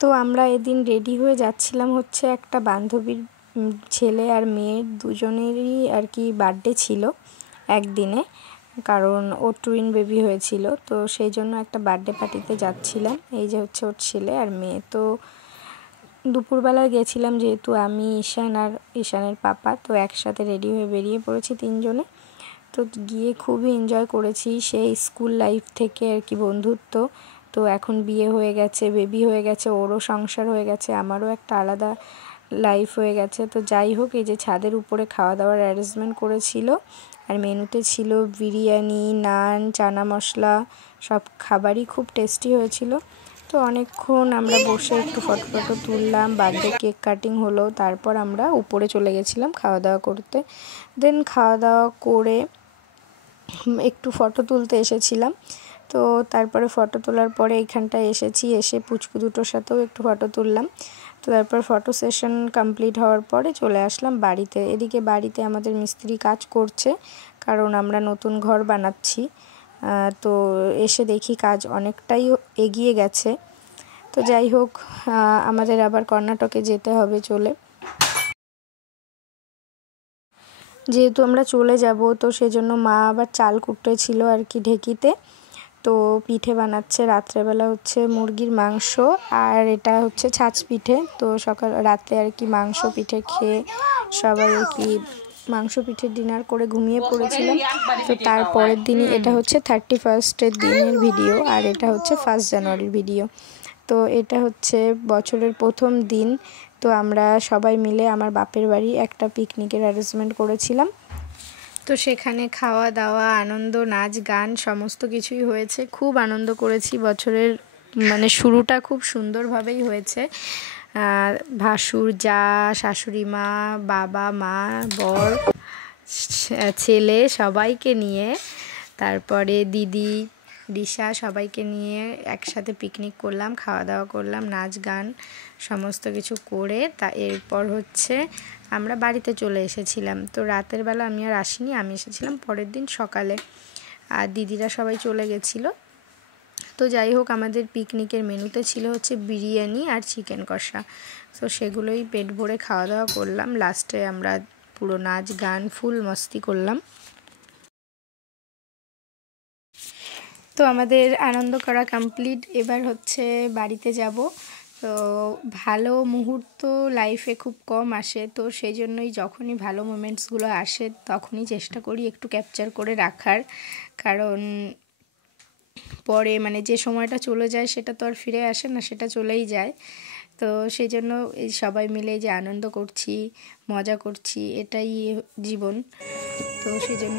তো আমরা এদিন রেডি হয়ে যাচ্ছিলাম হচ্ছে একটা বান্ধবীর ছেলে আর মেয়ের দুজনেরই আর কি বার্থডে ছিল একদিনে, কারণ ওর টুইন বেবি হয়েছিল। তো সেই জন্য একটা বার্থডে পার্টিতে যাচ্ছিলাম। এই যে হচ্ছে ওর ছেলে আর মেয়ে। তো দুপুরবেলা গেছিলাম, যেহেতু আমি ঈশান আর ঈশানের পাপা, তো একসাথে রেডি হয়ে বেরিয়ে পড়েছি তিনজনে। তো গিয়ে খুবই এনজয় করেছি, সেই স্কুল লাইফ থেকে আর কি বন্ধুত্ব। তো এখন বিয়ে হয়ে গেছে, বেবি হয়ে গেছে, ওরও সংসার হয়ে গেছে, আমারও একটা আলাদা লাইফ হয়ে গেছে। তো যাই হোক, এই যে ছাদের উপরে খাওয়া দাওয়ার অ্যারেঞ্জমেন্ট করেছিল, আর মেনুতে ছিল বিরিয়ানি, নান, চানা মশলা, সব খাবারই খুব টেস্টি হয়েছিল। তো অনেকক্ষণ আমরা বসে একটু ফটো তুললাম, বার্থডে কেক কাটিং হলো, তারপর আমরা উপরে চলে গেছিলাম খাওয়া দাওয়া করতে। দেন খাওয়া দাওয়া করে একটু ফটো তুলতে এসেছিলাম। তো তারপরে ফটো তোলার পরে এইখানটায় এসেছি, এসে পুচকু দুটোর সাথেও একটু ফটো তুললাম। তো তারপর ফটো সেশন কমপ্লিট হওয়ার পরে চলে আসলাম বাড়িতে। এদিকে বাড়িতে আমাদের মিস্ত্রি কাজ করছে, কারণ আমরা নতুন ঘর বানাচ্ছি। তো এসে দেখি কাজ অনেকটাই এগিয়ে গেছে। তো যাই হোক, আমাদের আবার কর্ণাটকে যেতে হবে চলে, যেহেতু আমরা চলে যাব। তো সেজন্য মা আবার চাল কুটেছিল আর কি ঢেকিতে। তো পিঠে বানাচ্ছে, রাত্রেবেলা হচ্ছে মুরগির মাংস, আর এটা হচ্ছে ছাঁচ পিঠে। তো রাতে আর কি মাংস পিঠে খেয়ে সবাই আর কি মাংস পিঠের ডিনার করে ঘুমিয়ে পড়েছিলাম। তো তারপরের দিনই এটা হচ্ছে 31st দিনের ভিডিও, আর এটা হচ্ছে 1 জানুয়ারির ভিডিও। তো এটা হচ্ছে বছরের প্রথম দিন। তো আমরা সবাই মিলে আমার বাপের বাড়ি একটা পিকনিকের অ্যারেঞ্জমেন্ট করেছিলাম। তো সেখানে খাওয়া দাওয়া, আনন্দ, নাচ গান সমস্ত কিছুই হয়েছে। খুব আনন্দ করেছি। বছরের শুরুটা খুব সুন্দরভাবেই হয়েছে। ভাসুর, যা, শাশুড়ি মা, বাবা, মা, বর, ছেলে সবাইকে নিয়ে, তারপরে দিদি, দিশা, সবাইকে নিয়ে একসাথে পিকনিক করলাম, খাওয়া দাওয়া করলাম, নাচ গান সমস্ত কিছু করে এরপর হচ্ছে আমরা বাড়িতে চলে এসেছিলাম। তো রাতের বেলা আমি আর আসিনি, আমি এসেছিলাম পরের দিন সকালে, আর দিদিরা সবাই চলে গেছিলো। তো যাই হোক, আমাদের পিকনিকের মেনুতে ছিল হচ্ছে বিরিয়ানি আর চিকেন কষা। তো সেগুলোই পেট ভরে খাওয়া দাওয়া করলাম। লাস্টে আমরা পুরো নাচ গান ফুল মস্তি করলাম। তো আমাদের আনন্দ করা কমপ্লিট। এবার হচ্ছে বাড়িতে যাব। তো ভালো মুহূর্ত লাইফে খুব কম আসে, তো সেই জন্যই যখনই ভালো মোমেন্টসগুলো আসে তখনই চেষ্টা করি একটু ক্যাপচার করে রাখার, কারণ পরে যে সময়টা চলে যায় সেটা তো আর ফিরে আসে না, সেটা চলেই যায়। তো সেই জন্য এই সবাই মিলে যে আনন্দ করছি, মজা করছি, এটাই জীবন। তো সেই জন্য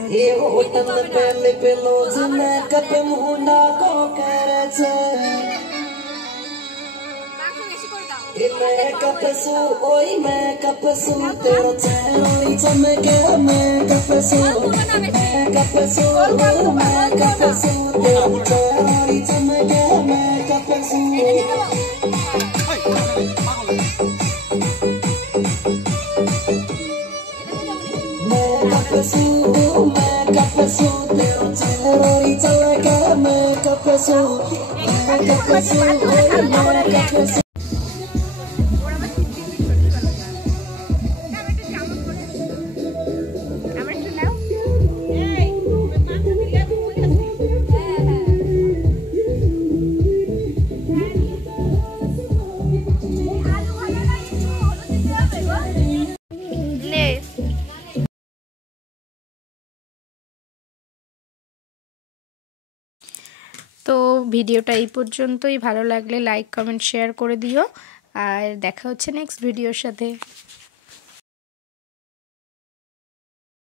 তো ভিডিওটা এই পর্যন্তই। ভালো লাগলে লাইক, কমেন্ট, শেয়ার করে দিও, আর দেখা হচ্ছে নেক্সট ভিডিওর সাথে।